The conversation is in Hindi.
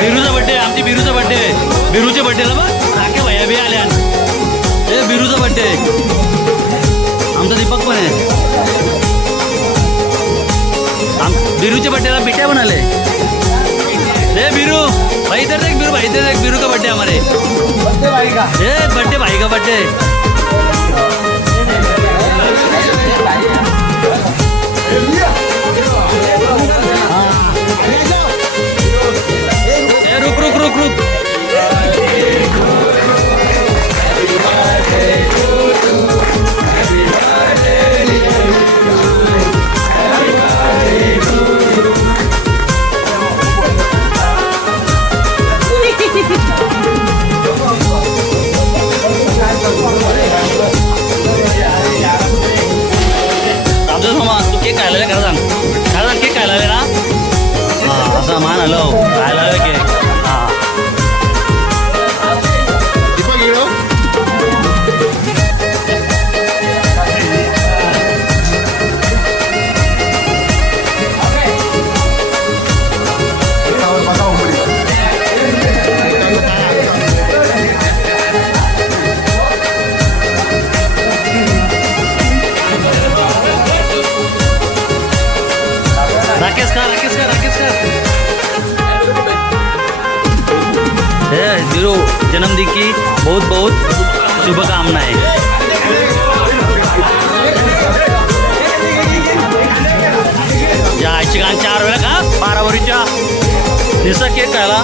बिरूचा बड्डे आमची बिरूचा बड्डे बिरूच्या बड्डेला बघ. काके भैया बी आल्या ए, बिरूचा बड्डे आमचा दीपक पण आहे. आम बिरूच्या बड्डेला बिट्या पण आले. बिरू, भाई इधर देख, बिरू, भाई इधर देख बिरू का बड्डे हमारे. बर्थडे भाई का. ए बर्थडे भाई का बर्थडे കടലാണ് राकेश का राकेश का राकेश का हे जीरो जन्मदिन की बहुत बहुत शुभकामनाएं. या आईची गाण चार वेळा का बारावरीच्या निसा केक खायला.